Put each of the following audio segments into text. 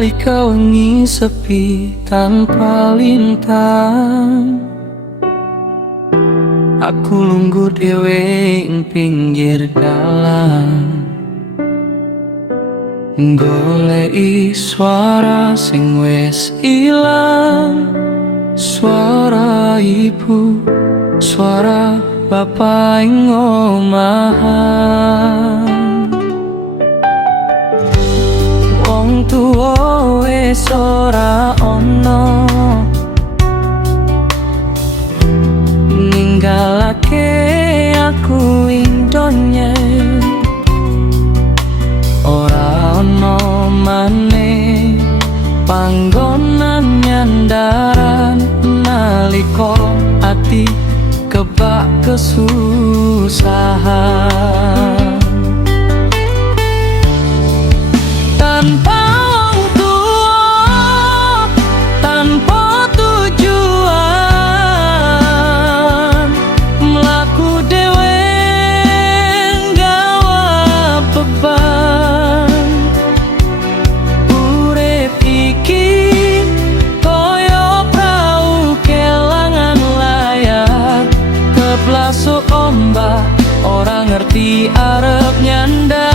nalika wengi sepi tanpa lintang, aku lungguh dhewe ing pinggir dalan, goleki suara sing wis ilang, suara ibu, suara bapak ing omahan. Wong tuwa wis ora ono, ninggalake aku ing donya, ora ono maneh panggonan nyandaran nalika ati kebak kesusahan. Tanpa wong tuwa, tanpa tujuan, mlaku dhewe nggawa beban. Urip iki koyo prau kelangan layar, keplasuk ombak ora ngerti arep nyandar.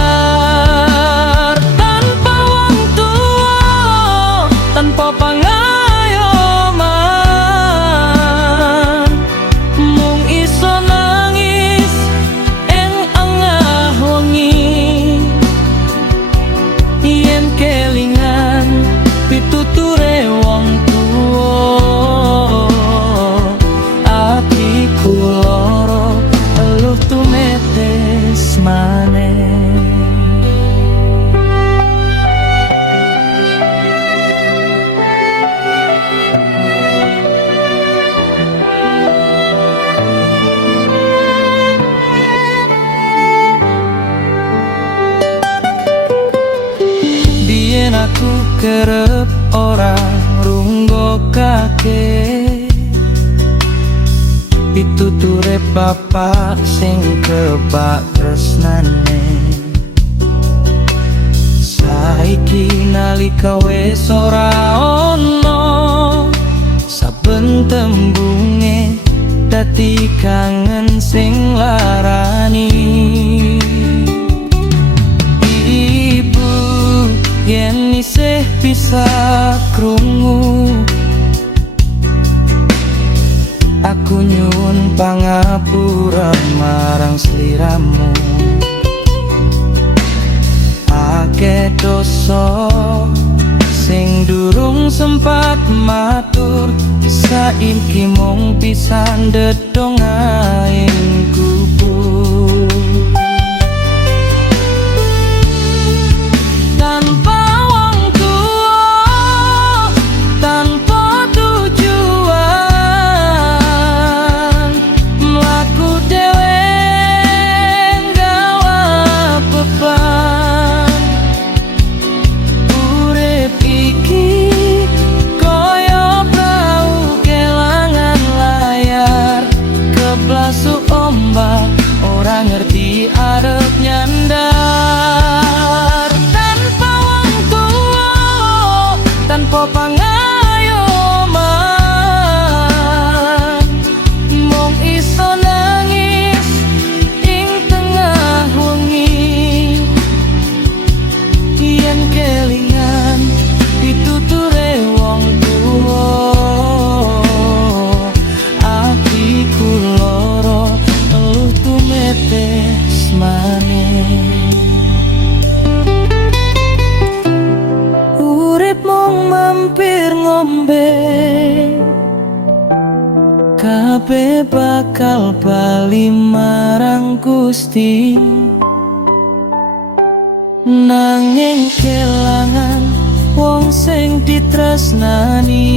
Tanpa wong tuwa, tanpa pangayoman, mung iso nangis ing engah wengi. Yen kelingan pituture wong tuwa, atiku lara eluh tumetes maneh. Biyen aku kerep ora runggokake pituture bapak sing kebak tresnane. Saiki nalika wis ora ono, saben tembunge dadi kangen sing larani. Ibu yen isih bisa krungu, aku nyuwun pangapura marang sliramu. Akeh dosa sing durung sempat matur, saiki mung pisan dedonga ing kubur. Tanpa wong tuwa, tanpa tujuan, mlaku dhewe nggawa beban. Urip iki koyo prau kelangan layar, keplasuk ombak ora ngerti arep nyandar. Tanpa wong tuwa, tanpa pangayoman, mung iso nangis ing tengah wengi. Yen kelingan pituture wong tuwa, atiku lara eluh tumetes maneh. Urip mung mampir ngombe, kabeh bakal bali marang Gusti. Nanging kelangan wong sing ditresnani,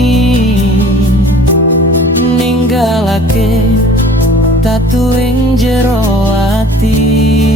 ninggalake tatu ing jero ati.